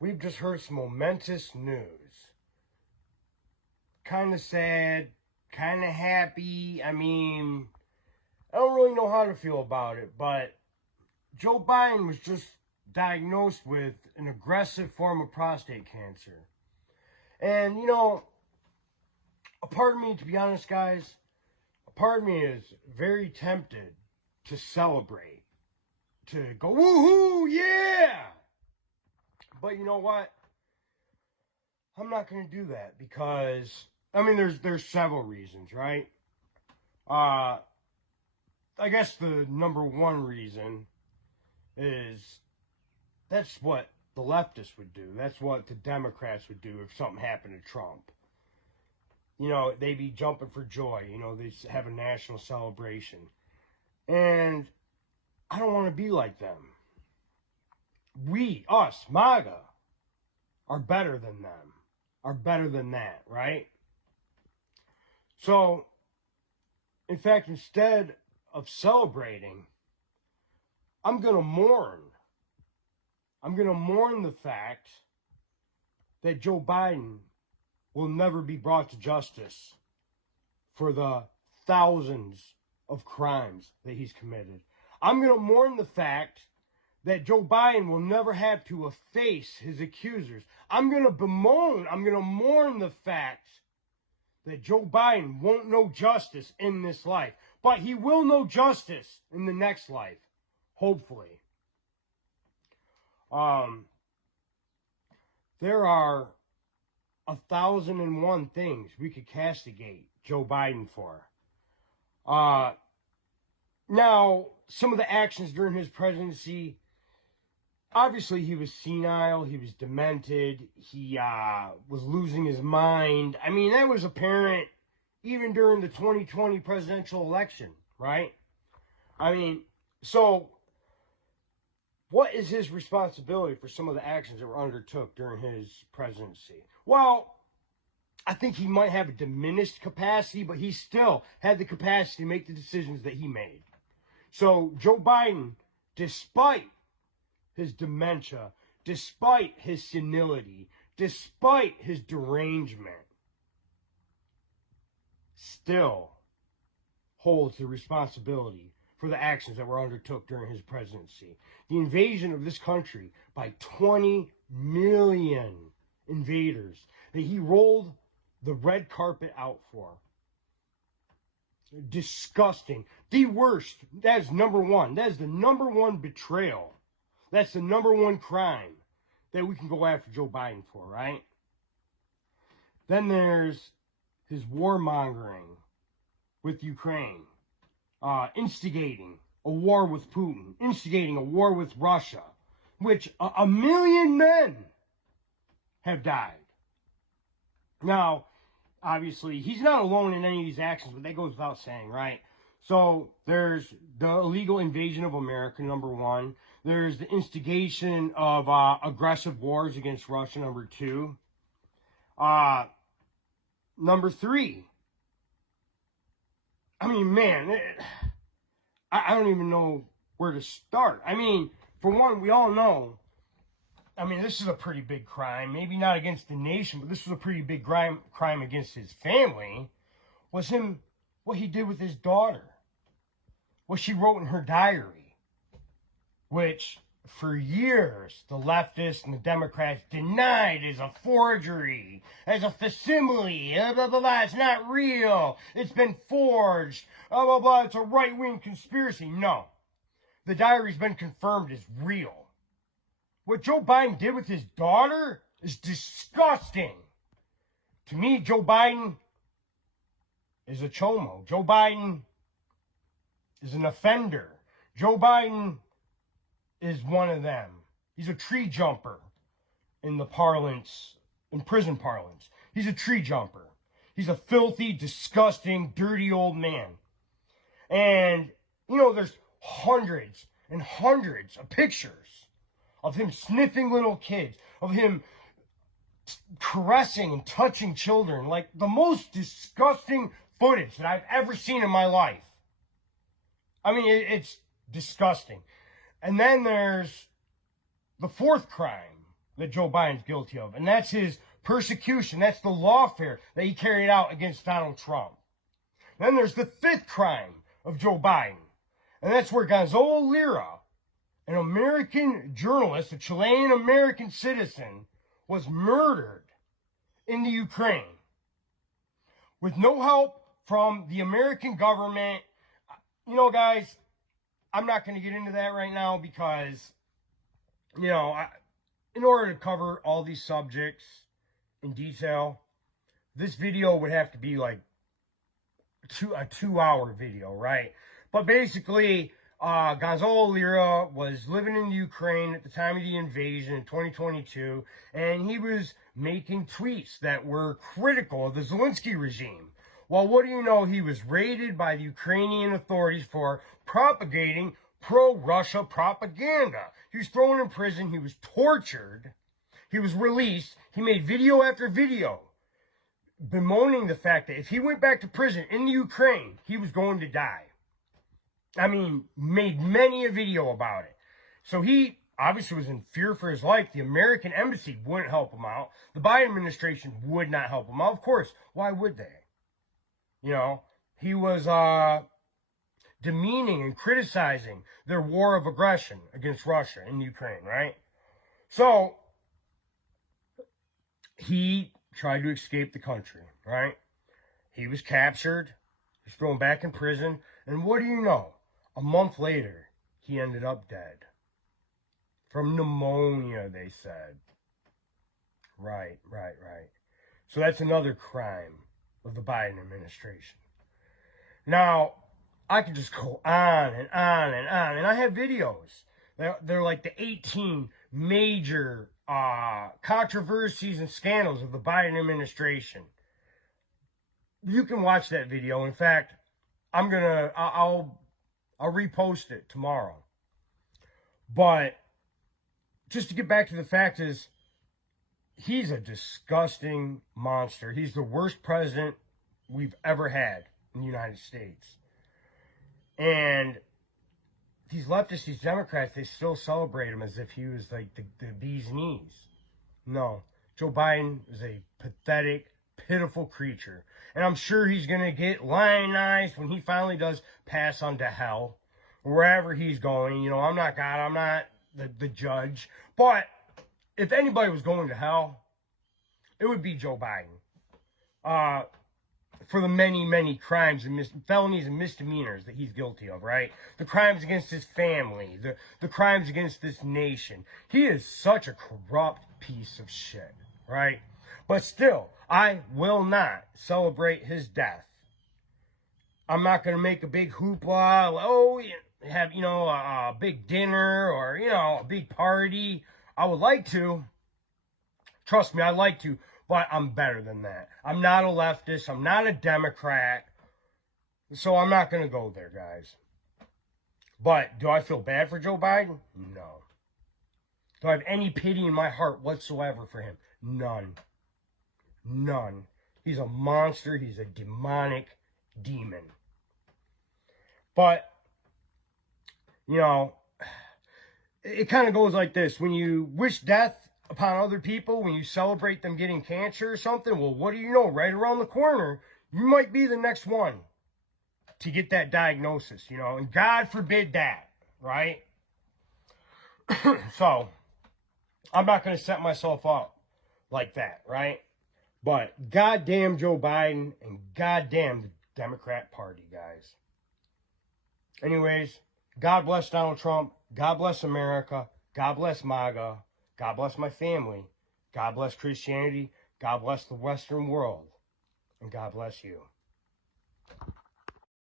we've just heard some momentous news. Kind of sad, kind of happy. I mean, I don't really know how to feel about it, but Joe Biden was just diagnosed with an aggressive form of prostate cancer. And, a part of me, to be honest, guys, a part of me is very tempted to celebrate, to go, woohoo, yeah! But you know what? I'm not going to do that because, there's several reasons, right? I guess the number one reason is that's what the leftists would do. That's what the Democrats would do if something happened to Trump. They'd be jumping for joy. They'd have a national celebration. And I don't want to be like them. We, us, MAGA, are better than them. Are better than that, right? So, in fact, instead of celebrating, I'm going to mourn. I'm going to mourn the fact that Joe Biden will never be brought to justice for the thousands of crimes that he's committed. I'm going to mourn the fact that Joe Biden will never have to face his accusers. I'm going to mourn the fact that Joe Biden won't know justice in this life. But he will know justice in the next life, hopefully. There are 1,001 things we could castigate Joe Biden for. Now, some of the actions during his presidency, obviously he was senile, he was demented, he was losing his mind. That was apparent even during the 2020 presidential election, right? So what is his responsibility for some of the actions that were undertook during his presidency? Well, I think he might have a diminished capacity, but he still had the capacity to make the decisions that he made. So Joe Biden, despite his dementia, despite his senility, despite his derangement, still holds the responsibility for the actions that were undertook during his presidency. The invasion of this country by 20 million invaders that he rolled the red carpet out for. Disgusting. The worst. That is number one. That is the number one betrayal. That's the number one crime that we can go after Joe Biden for, right? Then there's his warmongering with Ukraine. Instigating a war with Putin, instigating a war with Russia, which a million men have died. Now, obviously, he's not alone in any of these actions, but that goes without saying, right? So there's the illegal invasion of America, number one. There's the instigation of aggressive wars against Russia, number two. Number three. I don't even know where to start. For one, we all know, this is a pretty big crime. Maybe not against the nation, but this was a pretty big crime against his family. Was what he did with his daughter. What she wrote in her diary. Which, for years, the leftists and the Democrats denied as a forgery, as a facsimile, blah, blah, blah, it's not real, it's been forged, blah, blah, blah, it's a right-wing conspiracy. No. The diary's been confirmed as real. What Joe Biden did with his daughter is disgusting. To me, Joe Biden is a chomo. Joe Biden is an offender. Joe Biden is one of them. He's a tree jumper in prison parlance. He's a tree jumper. He's a filthy, disgusting, dirty old man. And, there's hundreds and hundreds of pictures of him sniffing little kids, of him caressing and touching children, like the most disgusting footage that I've ever seen in my life. It's disgusting. And then there's the fourth crime that Joe Biden's guilty of. And that's his persecution. That's the lawfare that he carried out against Donald Trump. Then there's the fifth crime of Joe Biden. And that's where Gonzalo Lira, an American journalist, a Chilean-American citizen, was murdered in the Ukraine with no help from the American government. You know, guys, I'm not going to get into that right now because, you know, in order to cover all these subjects in detail, this video would have to be like a 2-hour video, right? But basically, Gonzalo Lira was living in the Ukraine at the time of the invasion in 2022, and he was making tweets that were critical of the Zelensky regime. Well, what do you know? He was raided by the Ukrainian authorities for propagating pro-Russia propaganda. He was thrown in prison. He was tortured. He was released. He made video after video bemoaning the fact that if he went back to prison in the Ukraine, he was going to die. I mean, made many a video about it. So he obviously was in fear for his life. The American embassy wouldn't help him out. The Biden administration would not help him out. Of course, why would they? You know, he was demeaning and criticizing their war of aggression against Russia in Ukraine, right? So he tried to escape the country, right? He was captured. He was thrown back in prison. And what do you know? A month later, he ended up dead. From pneumonia, they said. Right. So that's another crime of the Biden administration. Now, I could just go on and on and on. And I have videos. They're like the 18 major controversies and scandals of the Biden administration. You can watch that video. In fact, I'll repost it tomorrow. But just to get back to the fact is, he's a disgusting monster. He's the worst president we've ever had in the United States. And these leftists, these Democrats, they still celebrate him as if he was like the bee's knees. No, Joe Biden is a pathetic, pitiful creature. And I'm sure he's going to get lionized when he finally does pass on to hell, wherever he's going. You know, I'm not God, I'm not the judge. But if anybody was going to hell, it would be Joe Biden. For the many crimes and felonies and misdemeanors that he's guilty of, right? The crimes against his family, the crimes against this nation. He is such a corrupt piece of shit, right? But still, I will not celebrate his death. I'm not going to make a big hoopla, have, you know, a big dinner or, you know, a big party. I would like to. Trust me, I'd like to. But I'm better than that. I'm not a leftist. I'm not a Democrat. So I'm not going to go there, guys. But do I feel bad for Joe Biden? No. Do I have any pity in my heart whatsoever for him? None. He's a monster. He's a demonic demon. But, you know, it kind of goes like this. When you wish death upon other people, when you celebrate them getting cancer or something, well, what do you know? Right around the corner, you might be the next one to get that diagnosis, you know, and God forbid that, right? So, I'm not going to set myself up like that, right? But goddamn Joe Biden and goddamn the Democrat Party, guys. Anyways, God bless Donald Trump. God bless America. God bless MAGA. God bless my family. God bless Christianity. God bless the Western world. And God bless you.